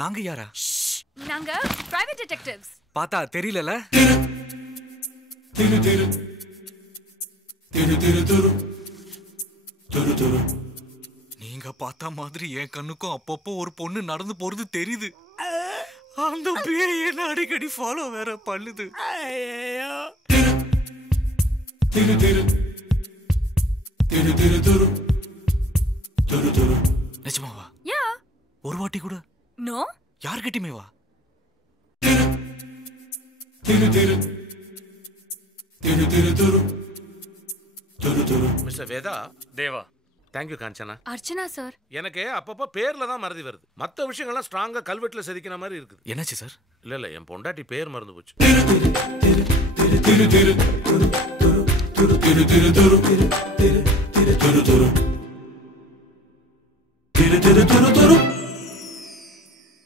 நாங்க யாரா? நாங்க பிரைவேட் டிடெக்டிவ்ஸ். பார்த்தா தெரியலல? நீங்க பார்த்த மாதிரி என் கண்ணுக்கும் அப்பப்போ ஒரு பொண்ணு நடந்து போறது தெரியுது. அந்த பேய் என்ன அடிக்கடி ஃபாலோ வேற பண்ணுது. நிஜமாவா? யா. ஒரு வாட்டி கூட? நோ. யார்கிட்டயுமே வா? மிஸ்டர் வேதா. தேவா. தேங்க்யூ காஞ்சனா. அர்ச்சனா சார். எனக்கு அப்பப்போ பேர்ல தான் மறதி வருது. மற்ற விஷயங்கள்லாம் ஸ்ட்ராங்கா கல்வெட்டுல செதுக்கின மாதிரி இருக்குது. என்னாச்சு சார்? இல்ல என் பொண்டாட்டி பேர் மறந்து போச்சு.